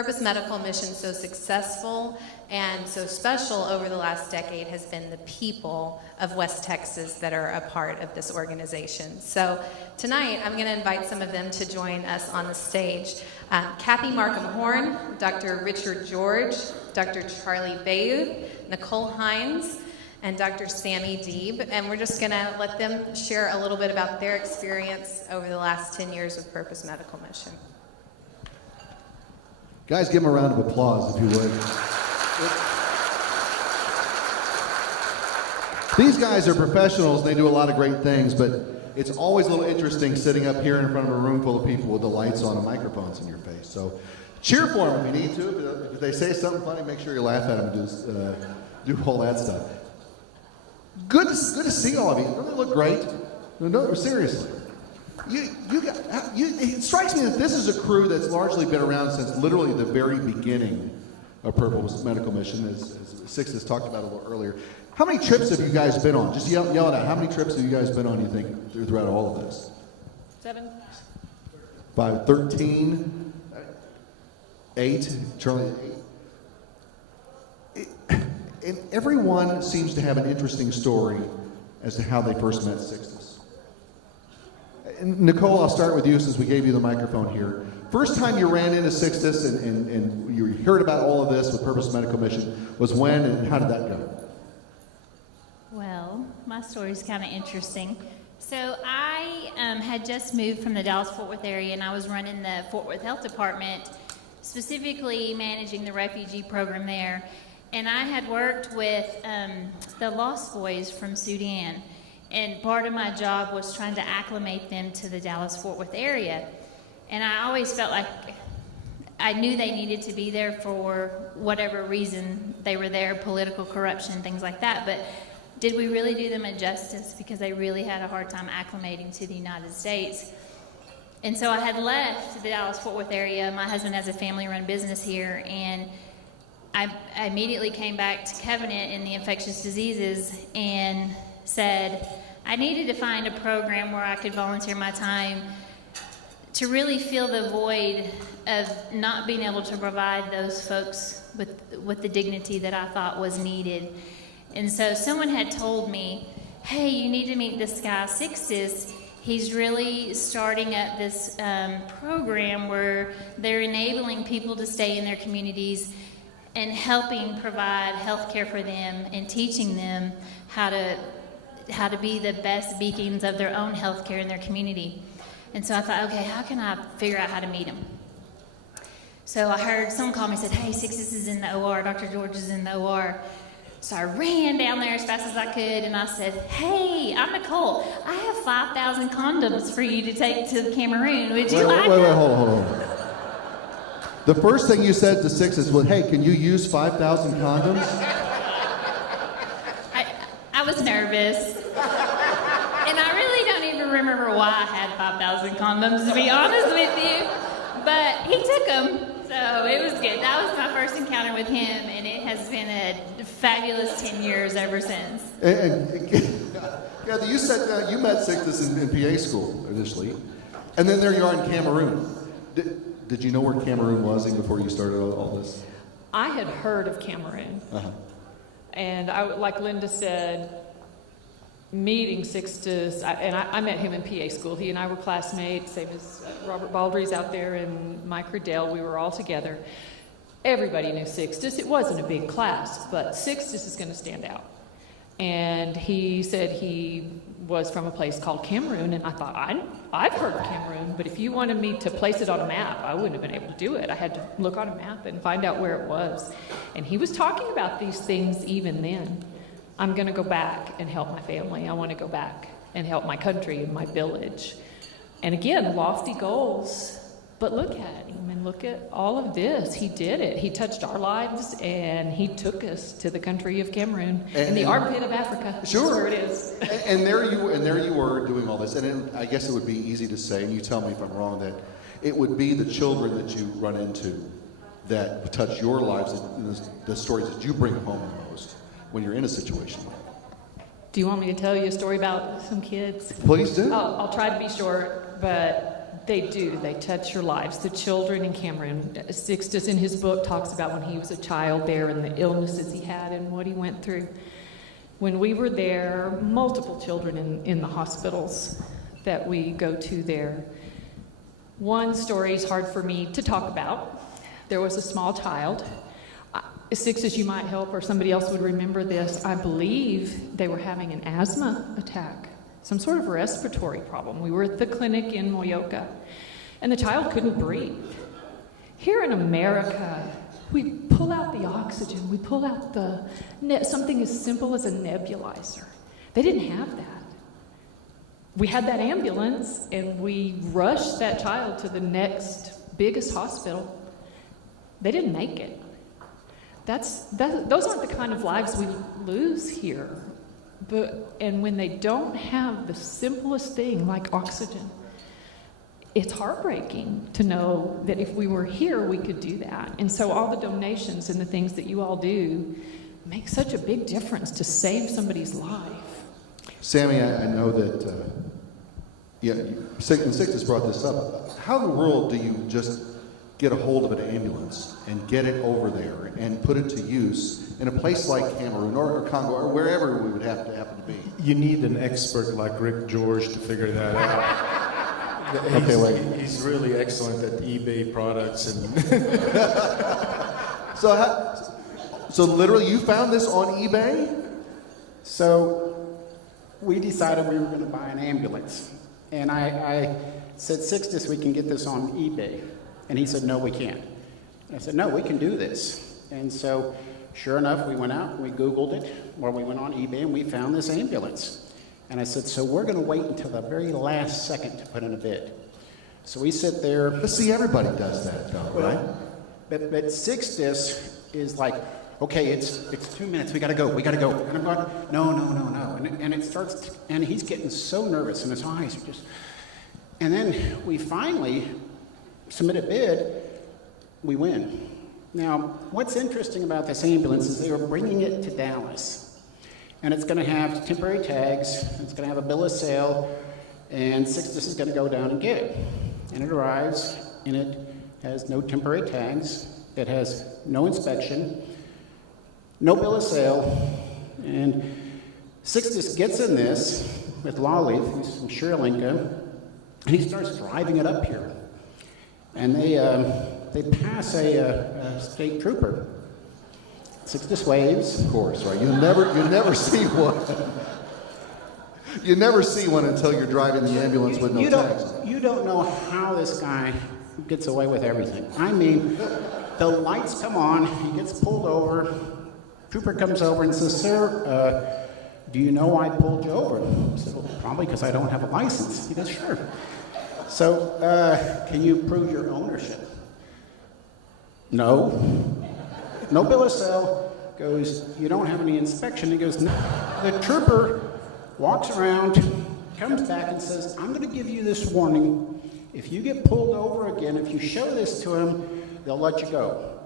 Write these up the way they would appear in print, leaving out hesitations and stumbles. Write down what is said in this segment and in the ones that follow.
Purpose Medical Mission so successful and so special over the last decade has been the people of West Texas that are a part of this organization. So tonight, I'm going to invite some of them to join us on the stage. Kathy Markham-Horn, Dr. Richard George, Dr. Charlie Bayou, Nicole Hines, and Dr. Sammy Deeb. And we're just going to let them share a little bit about their experience over the last 10 years with Purpose Medical Mission. Guys, give them a round of applause, if you would. These guys are professionals. They do a lot of great things, but it's always a little interesting sitting up here in front of a room full of people with the lights on and microphones in your face. So cheer for them if you need to. If they say something funny, make sure you laugh at them and do all that stuff. Good to see all of you. Don't they look great? No, seriously. It strikes me that this is a crew that's largely been around since literally the very beginning of Purpose Medical Mission, as Sixtus talked about a little earlier. How many trips have you guys been on? Just yell it out. How many trips have you guys been on, you think, throughout all of this? 7. 5, 13, 8, Charlie, 8. And everyone seems to have an interesting story as to how they first met Sixtus. Nicole, I'll start with you since we gave you the microphone here. First time you ran into Sixtus and you heard about all of this with Purpose Medical Mission was when, and how did that go? Well, my story is kind of interesting. So I had just moved from the Dallas-Fort Worth area, and I was running the Fort Worth Health Department, specifically managing the refugee program there. And I had worked with the Lost Boys from Sudan. And part of my job was trying to acclimate them to the Dallas-Fort Worth area. And I always felt like I knew they needed to be there for whatever reason they were there, political corruption, things like that. But did we really do them a justice? Because they really had a hard time acclimating to the United States. And so I had left the Dallas-Fort Worth area. My husband has a family-run business here, and I immediately came back to Covenant in the infectious diseases and said I needed to find a program where I could volunteer my time to really fill the void of not being able to provide those folks with the dignity that I thought was needed. And so someone had told me, hey, you need to meet this guy, Sixtus. He's really starting up this program where they're enabling people to stay in their communities and helping provide health care for them and teaching them how to be the best beacons of their own health care in their community. And so I thought, okay, how can I figure out how to meet him? So I heard someone call me and said, hey, Sixtus is in the OR, Dr. George is in the OR. So I ran down there as fast as I could, and I said, hey, I'm Nicole. I have 5,000 condoms for you to take to Cameroon. Would you like them? Wait, hold on. The first thing you said to Sixtus was, hey, can you use 5,000 condoms? I was nervous. And I really don't even remember why I had 5,000 condoms, to be honest with you. But he took them, so it was good. That was my first encounter with him, and it has been a fabulous 10 years ever since. Yeah, you said you met Sixtus in PA school initially, and then there you are in Cameroon. Did you know where Cameroon was even before you started all this? I had heard of Cameroon. Uh-huh. And like Linda said, meeting Sixtus, I met him in PA school. He and I were classmates, same as Robert Baldry's out there and Mike Riddell. We were all together. Everybody knew Sixtus. It wasn't a big class, but Sixtus is going to stand out. And he said he was from a place called Cameroon, and I thought, I've heard of Cameroon, but if you wanted me to place it on a map, I wouldn't have been able to do it. I had to look on a map and find out where it was. And he was talking about these things even then. I'm going to go back and help my family. I want to go back and help my country and my village. And again, lofty goals, but look at him and look at all of this. He did it. He touched our lives, and he took us to the country of Cameroon, in the armpit of Africa. Sure. That's where it is. And there you were doing all this. And I guess it would be easy to say, and you tell me if I'm wrong, that it would be the children that you run into that touch your lives, and the stories that you bring home the most when you're in a situation like that. Do you want me to tell you a story about some kids? Please do. I'll try to be short, but they do. They touch your lives. The children in Cameroon. Sixtus, in his book, talks about when he was a child there and the illnesses he had and what he went through. When we were there, multiple children in the hospitals that we go to there. One story is hard for me to talk about. There was a small child. Sixtus, you might help, or somebody else would remember this. I believe they were having an asthma attack, some sort of respiratory problem. We were at the clinic in Moyoka, and the child couldn't breathe. Here in America, we pull out the oxygen, we pull out something as simple as a nebulizer. They didn't have that. We had that ambulance, and we rushed that child to the next biggest hospital. They didn't make it. Those aren't the kind of lives we lose here. And when they don't have the simplest thing like oxygen, it's heartbreaking to know that if we were here, we could do that. And so all the donations and the things that you all do make such a big difference to save somebody's life. Sammy, I know that, Sixtus brought this up. How in the world do you just get a hold of an ambulance and get it over there and put it to use in a place like Cameroon or Congo or wherever we would happen to be? You need an expert like Rick George to figure that out. He's really excellent at eBay products. And So literally you found this on eBay? So we decided we were going to buy an ambulance. And I said, Sixtus, we can get this on eBay. And he said, no, we can't. And I said, no, we can do this. And so, sure enough, we went out and we Googled it, or we went on eBay and we found this ambulance. And I said, so we're going to wait until the very last second to put in a bid. So we sit there. But see, everybody does that, though, right? But Sixtus is like, okay, it's 2 minutes, we got to go. And I'm going, no. And it starts, and he's getting so nervous, and his eyes are just. And then we finally submit a bid, we win. Now, what's interesting about this ambulance is they are bringing it to Dallas. And it's going to have temporary tags, it's going to have a bill of sale, and Sixtus is going to go down and get it. And it arrives, and it has no temporary tags, it has no inspection, no bill of sale, and Sixtus gets in this with Lawleaf, who's from Sri Lanka, and he starts driving it up here. And they pass a state trooper. Sixtus waves. Of course, right? You never see one. You never see one until you're driving the ambulance with no tags. You don't know how this guy gets away with everything. I mean, the lights come on, he gets pulled over, trooper comes over and says, sir, do you know why I pulled you over? I said, well, probably because I don't have a license. He goes, sure. So, can you prove your ownership? No. No bill of sale. Goes, you don't have any inspection. He goes, no. The trooper walks around, comes back and says, I'm going to give you this warning. If you get pulled over again, if you show this to him, they'll let you go.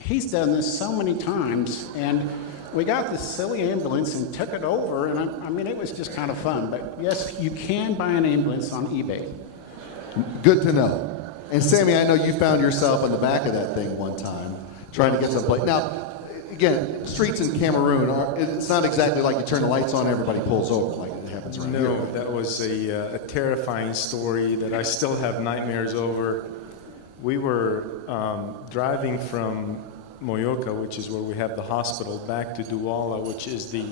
He's done this so many times, and we got this silly ambulance and took it over, and I mean, it was just kind of fun. But yes, you can buy an ambulance on eBay. Good to know. And Sammy, I know you found yourself in the back of that thing one time, trying to get someplace. Now, again, streets in Cameroon, it's not exactly like you turn the lights on and everybody pulls over like it happens around here. No, that was a terrifying story that I still have nightmares over. We were driving from Moyoka, which is where we have the hospital, back to Douala, which is the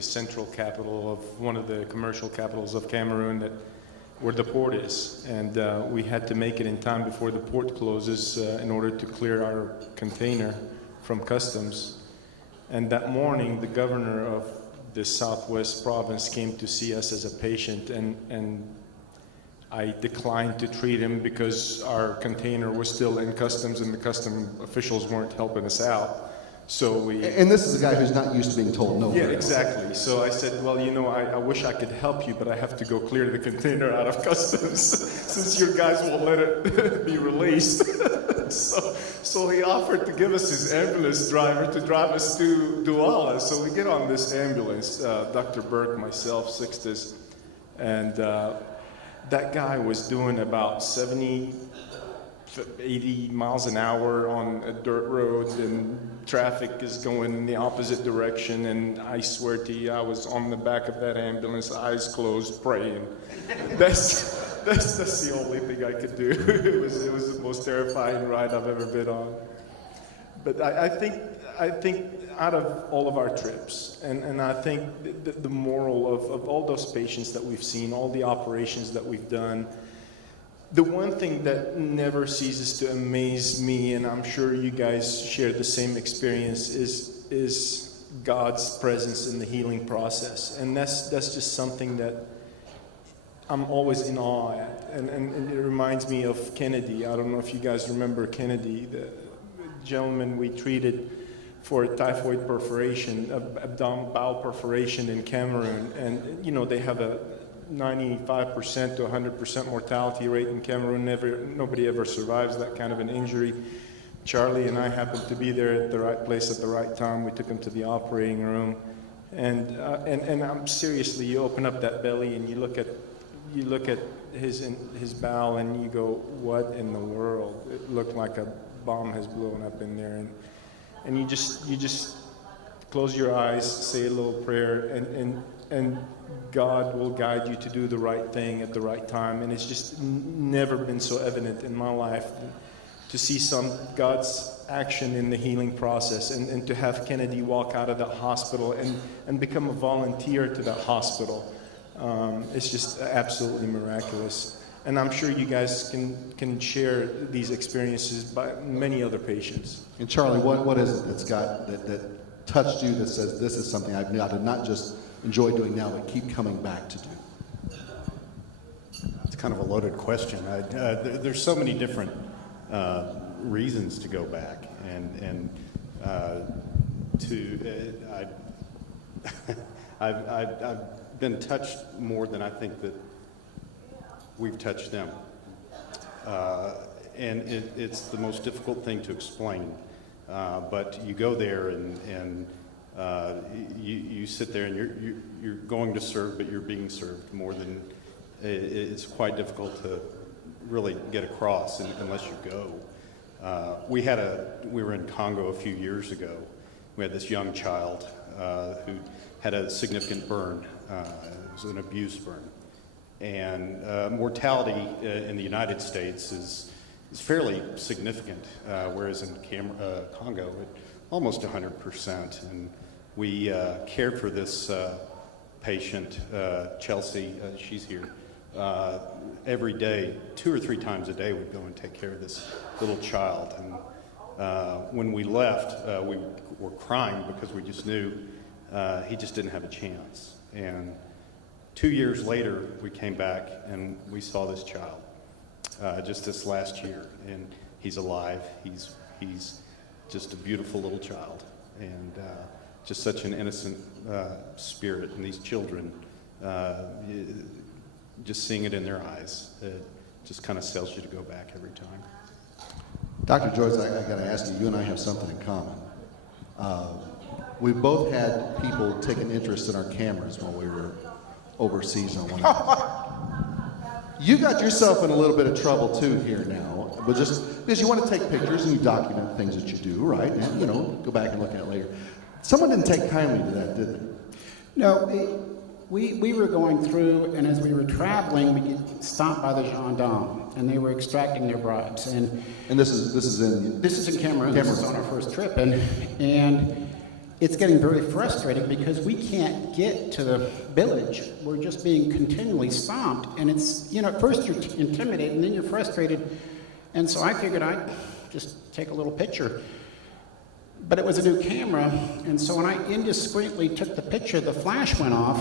central capital of one of the commercial capitals of Cameroon, where the port is. And we had to make it in time before the port closes in order to clear our container from customs. And that morning, the governor of the Southwest province came to see us as a patient, and I declined to treat him because our container was still in customs and the custom officials weren't helping us out. So And this is a guy who's not used to being told no. Yeah, exactly. So I said, well, I wish I could help you, but I have to go clear the container out of customs since your guys won't let it be released. So he offered to give us his ambulance driver to drive us to Douala. So we get on this ambulance, Dr. Burke, myself, Sixtus, and that guy was doing about 70, 80 miles an hour on a dirt road, and traffic is going in the opposite direction, and I swear to you, I was on the back of that ambulance, eyes closed, praying. That's the only thing I could do. It was the most terrifying ride I've ever been on. But I think out of all of our trips, and I think the moral of all those patients that we've seen, all the operations that we've done, the one thing that never ceases to amaze me, and I'm sure you guys share the same experience, is God's presence in the healing process. And that's just something that I'm always in awe at. And it reminds me of Kennedy. I don't know if you guys remember Kennedy, the gentleman we treated for typhoid perforation, abdominal bowel perforation in Cameroon. And, you know, they have a 95% to 100% mortality rate in Cameroon. Nobody ever survives that kind of an injury. Charlie and I happened to be there at the right place at the right time. We took him to the operating room, and I'm seriously, you open up that belly and you look at his bowel and you go, what in the world? It looked like a bomb has blown up in there, and you just close your eyes, say a little prayer, and God will guide you to do the right thing at the right time. And it's just never been so evident in my life to see God's action in the healing process, and to have Kennedy walk out of the hospital and become a volunteer to that hospital. It's just absolutely miraculous. And I'm sure you guys can share these experiences by many other patients. And Charlie, what is it that touched you that says this is something I did not just enjoy doing now, but keep coming back to do? It's kind of a loaded question. There's so many different reasons to go back, I've been touched more than I think that we've touched them, and it's the most difficult thing to explain. But you go there and you sit there and you're going to serve, but you're being served more than. It's quite difficult to really get across unless you go. We were in Congo a few years ago. We had this young child who had a significant burn. It was an abuse burn. And mortality in the United States is fairly significant, whereas in Congo, almost 100%. And we cared for this patient, Chelsea, she's here, every day, 2 or 3 times a day, we'd go and take care of this little child. And when we left, we were crying because we just knew he just didn't have a chance. And 2 years later, we came back and we saw this child just this last year, and he's alive. He's just a beautiful little child, and just such an innocent spirit. And these children, just seeing it in their eyes, it just kind of sells you to go back every time. Dr. Joyce, I got to ask you, you and I have something in common. We've both had people take an interest in our cameras while we were overseas on one of You got yourself in a little bit of trouble too here now, but just because you want to take pictures and you document things that you do, right? And, you know, go back and look at it later. Someone didn't take kindly to that, did they? No, we were going through, and as we were traveling, we get stopped by the gendarmes, and they were extracting their bribes. And this is in Cameroon. This is on our first trip, and it's getting very frustrating because we can't get to the village. We're just being continually stomped, and it's, you know, at first you're intimidated, and then you're frustrated. And so I figured I'd just take a little picture. But it was a new camera, and so when I indiscreetly took the picture, the flash went off,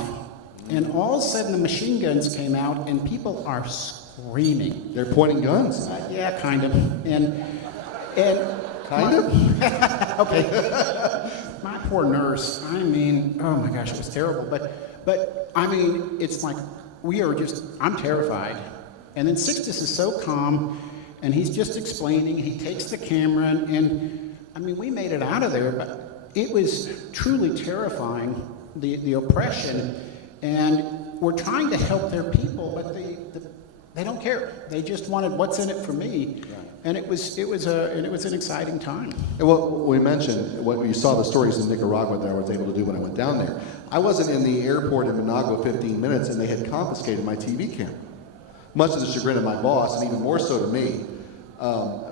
and all of a sudden the machine guns came out, and people are screaming. They're pointing guns. Yeah, kind of. And kind of? Okay. My poor nurse. I mean, oh my gosh, it was terrible. But I mean, it's like I'm terrified. And then Sixtus is so calm, and he's just explaining. He takes the camera, and I mean, we made it out of there, but it was truly terrifying, the oppression. And we're trying to help their people, but They don't care. They just wanted what's in it for me, and it was an exciting time. And what we mentioned, what you saw the stories in Nicaragua that I was able to do when I went down there. I wasn't in the airport in Managua 15 minutes, and they had confiscated my TV camera, much to the chagrin of my boss, and even more so to me.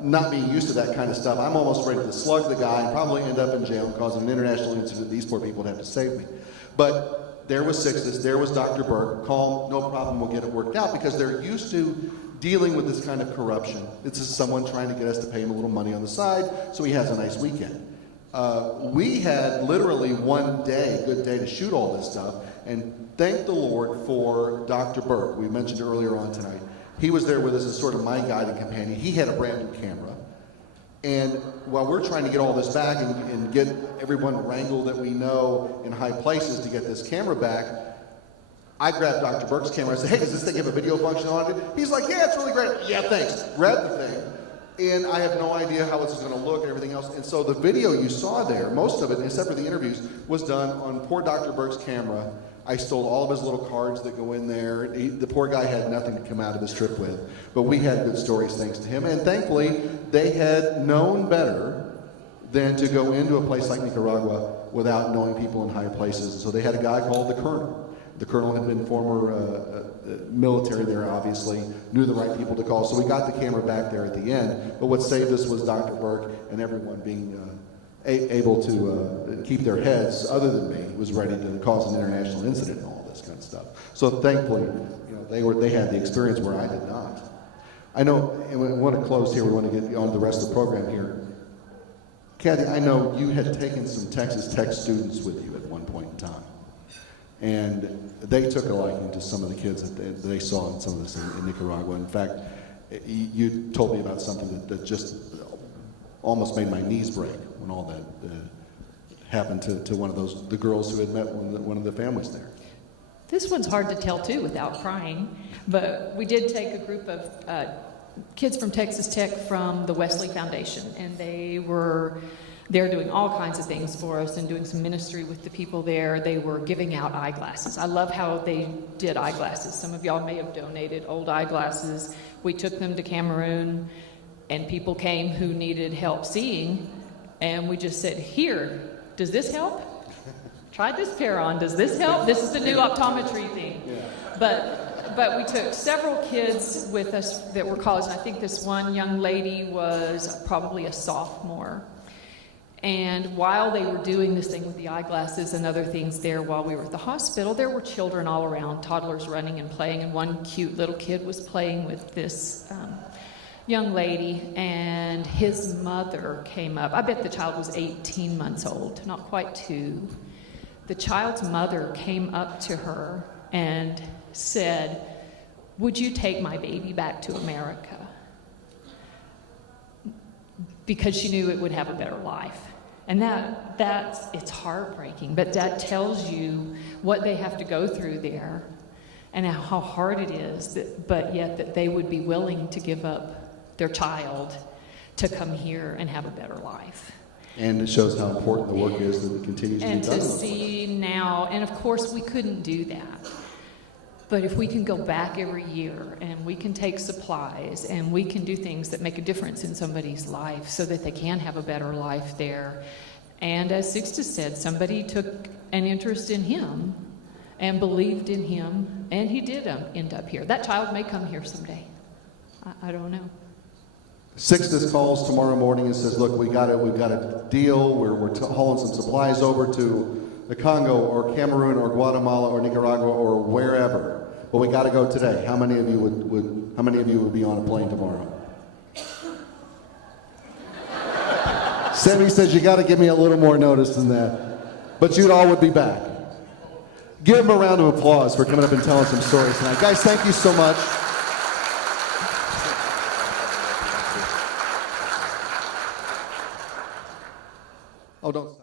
Not being used to that kind of stuff, I'm almost ready to slug the guy and probably end up in jail and cause an international incident. These poor people would have to save me. But there was Sixtus, there was Dr. Burke, calm, no problem, we'll get it worked out, because they're used to dealing with this kind of corruption. This is someone trying to get us to pay him a little money on the side so he has a nice weekend. We had literally one day, good day, to shoot all this stuff, and thank the Lord for Dr. Burke. We mentioned earlier on tonight. He was there with us as sort of my guiding companion. He had a brand new camera. And while we're trying to get all this back and get everyone wrangled that we know in high places to get this camera back, I grabbed Dr. Burke's camera. I said, hey, does this thing have a video function on it? He's like, yeah, it's really great. Yeah, thanks. Grabbed the thing. And I have no idea how it's going to look and everything else. And so the video you saw there, most of it, except for the interviews, was done on poor Dr. Burke's camera. I stole all of his little cards that go in there. The poor guy had nothing to come out of his trip with. But we had good stories thanks to him. And thankfully, they had known better than to go into a place like Nicaragua without knowing people in high places. So they had a guy called the Colonel. The Colonel had been former military there, obviously, knew the right people to call. So we got the camera back there at the end. But what saved us was Dr. Burke and everyone being able to keep their heads, other than me, was ready to cause an international incident and all this kind of stuff. So thankfully, they had the experience where I did not. I know, and we want to close here. We want to get on to the rest of the program here. Kathy, I know you had taken some Texas Tech students with you at one point in time, and they took a liking to some of the kids that they saw in some of this in Nicaragua. In fact, you told me about something that just almost made my knees break when all that happened to one of the girls who had met one of the families there. This one's hard to tell, too, without crying. But we did take a group of kids from Texas Tech from the Wesley Foundation, and they're doing all kinds of things for us and doing some ministry with the people there. They were giving out eyeglasses. I love how they did eyeglasses. Some of y'all may have donated old eyeglasses. We took them to Cameroon, and people came who needed help seeing, and we just said, here, does this help? Try this pair on. Does this help? This is the new optometry thing. Yeah. But we took several kids with us that were college, and I think this one young lady was probably a sophomore. And while they were doing this thing with the eyeglasses and other things there while we were at the hospital, there were children all around, toddlers running and playing, and one cute little kid was playing with this young lady, and his mother came up. I bet the child was 18 months old, not quite 2. The child's mother came up to her and said, would you take my baby back to America? Because she knew it would have a better life. And it's heartbreaking, but that tells you what they have to go through there and how hard it is, but yet that they would be willing to give up their child to come here and have a better life. And it shows how important the work is that continues to be done. And to see now, and of course we couldn't do that, but if we can go back every year and we can take supplies and we can do things that make a difference in somebody's life so that they can have a better life there. And as Sixtus said, somebody took an interest in him and believed in him, and he did end up here. That child may come here someday. I don't know. Sixtus calls tomorrow morning and says, look, we've got a deal. We're hauling some supplies over to the Congo or Cameroon or Guatemala or Nicaragua or wherever. But we got to go today. How many of you would be on a plane tomorrow? Sammy says, you got to give me a little more notice than that. But you all would be back. Give them a round of applause for coming up and telling some stories tonight. Guys, thank you so much. Oh, don't.